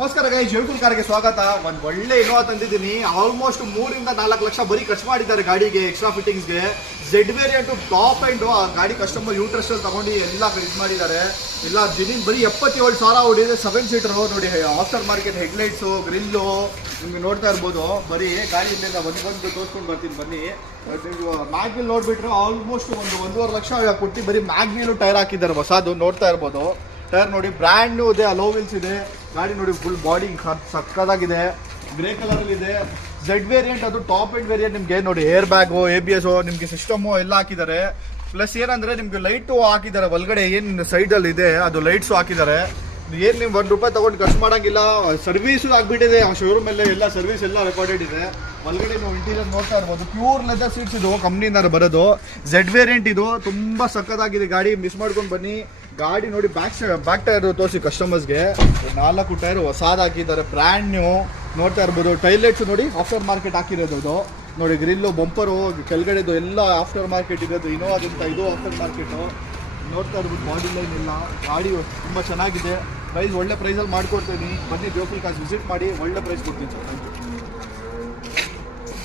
ನಮಸ್ಕಾರ ಗೈಸ್, ಜೋಯ್ಫುಲ್ ಕಾರ್ಗೆ ಸ್ವಾಗತ. ಒಂದು ಒಳ್ಳೆ ಇನೋವಾ ತಂದಿದ್ದೀನಿ. ಆಲ್ಮೋಸ್ಟ್ 3 ರಿಂದ 4 ಲಕ್ಷ ಬರೀ ಖರ್ಚು ಮಾಡಿದ್ದಾರೆ ಗಾಡಿಗೆ, ಎಕ್ಸ್ಟ್ರಾ ಫಿಟ್ಟಿಂಗ್ಸ್ಗೆ. ಝೆಡ್ ವೇರಿಯಂಟು ಟಾಪ್ ಆ್ಯಂಡು ಆ ಗಾಡಿ ಕಸ್ಟಮರ್ ಯೂಟ್ರಸ್ಟಲ್ಲಿ ತಗೊಂಡು ಎಲ್ಲ ಇದು ಮಾಡಿದ್ದಾರೆ. ಎಲ್ಲ ಜಿನಿನ್ ಬರೀ 77,000 ಹೊಡಿದೆ. 7 ಸೀಟರು ನೋಡಿ, ಆಫ್ಟರ್ ಮಾರ್ಕೆಟ್ ಹೆಡ್ಲೈಟ್ಸು, ಗ್ರಿಲ್ಲು ನಿಮ್ಗೆ ನೋಡ್ತಾ ಇರ್ಬೋದು. ಬರೀ ಗಾಡಿ ಇಲ್ಲಿಂದ ಬಂದು ತೋರಿಸ್ಕೊಂಡು ಬರ್ತೀನಿ ಬನ್ನಿ. ನೀವು ಮ್ಯಾಗ್ವೀಲ್ ನೋಡಿಬಿಟ್ರೆ ಆಲ್ಮೋಸ್ಟ್ 1.5 ಲಕ್ಷ ಕೊಟ್ಟು ಬರೀ ಮ್ಯಾಗ್ವೀಲು ಟೈರ್ ಹಾಕಿದ್ದಾರೆ ಹೊಸದು, ನೋಡ್ತಾ ಇರ್ಬೋದು. ಟೈರ್ ನೋಡಿ ಬ್ರ್ಯಾಂಡ್ ನ್ಯೂ ಇದೆ, ಅಲೋ ವೀಲ್ಸ್ ಇದೆ. ಗಾಡಿ ನೋಡಿ ಫುಲ್ ಬಾಡಿ ಸಕ್ಕದಾಗಿದೆ, ಗ್ರೇ ಕಲರಲ್ಲಿ ಇದೆ. ಝೆಡ್ ವೇರಿಯಂಟ್, ಅದು ಟಾಪ್ ಎಂಡ್ ವೇರಿಯಂಟ್. ನಿಮಗೆ ನೋಡಿ ಏರ್ ಬ್ಯಾಗು, ABS ನಿಮಗೆ ಸಿಸ್ಟಮು ಎಲ್ಲ ಹಾಕಿದ್ದಾರೆ. ಪ್ಲಸ್ ಏನಂದ್ರೆ ನಿಮ್ಗೆ ಲೈಟು ಹಾಕಿದ್ದಾರೆ ಒಳಗಡೆ, ಏನು ಸೈಡಲ್ಲಿ ಇದೆ ಅದು ಲೈಟ್ಸು ಹಾಕಿದ್ದಾರೆ. ಏನು ನೀವು ₹1 ತಗೊಂಡು ಖರ್ಚು ಮಾಡೋಂಗಿಲ್ಲ. ಸರ್ವೀಸು ಆಗಿಬಿಟ್ಟಿದೆ ಶೋರೂಮ್ ಮೇಲೆ, ಎಲ್ಲ ಸರ್ವಿಸ್ ಎಲ್ಲ ರೆಕಾರ್ಡೆಡ್ ಇದೆ. ಒಳಗಡೆ ನೀವು ಇಂಟೀರಿಯರ್ ನೋಡ್ತಾ ಇರ್ಬೋದು, ಪ್ಯೂರ್ ಲೆದರ್ ಸೀಟ್ಸ್ ಇದು ಕಂಪ್ನಿಯಿಂದ ಬರೋದು. ಝೆಡ್ ವೇರಿಯಂಟ್ ಇದು ತುಂಬ ಸಕ್ಕತ್ತಾಗಿದೆ ಗಾಡಿ, ಮಿಸ್ ಮಾಡ್ಕೊಂಡು ಬನ್ನಿ. ಗಾಡಿ ನೋಡಿ ಬ್ಯಾಕ್ ಟೈರ್ ತೋರಿಸಿ ಕಸ್ಟಮರ್ಸ್ಗೆ. 4 ಟೈರ್ ಹೊಸದು ಹಾಕಿದ್ದಾರೆ, ಬ್ರ್ಯಾಂಡ್ ನ್ಯೂ. ನೋಡ್ತಾ ಇರ್ಬೋದು ಟೈಲೆಟ್ಸ್ ನೋಡಿ ಆಫ್ಟರ್ ಮಾರ್ಕೆಟ್ ಹಾಕಿರೋದು ಇದು ನೋಡಿ. ಗ್ರಿಲ್ಲು, ಬಂಪರು, ಕೆಳಗಡೆದು ಎಲ್ಲ ಆಫ್ಟರ್ ಮಾರ್ಕೆಟ್ ಇರೋದು. ಇನೋವಾಗಿಂತ ಇದು ಆಫ್ಟರ್ ಮಾರ್ಕೆಟು. ನೋಡ್ತಾ ಇರ್ಬೋದು ಬಾಡಿ ಲೈನ್ ಇಲ್ಲ. ಗಾಡಿ ತುಂಬ ಚೆನ್ನಾಗಿದೆ. ಪ್ರೈಸ್ ಒಳ್ಳೆ ಪ್ರೈಸಲ್ಲಿ ಮಾಡ್ಕೊಡ್ತೀನಿ. ಬನ್ನಿ ಜೋಯ್ಫುಲ್ ಕಾರ್ಸ್ ವಿಸಿಟ್ ಮಾಡಿ, ಒಳ್ಳೆ ಪ್ರೈಸ್ ಕೊಡ್ತೀನಿ ಸರ್. Thank you.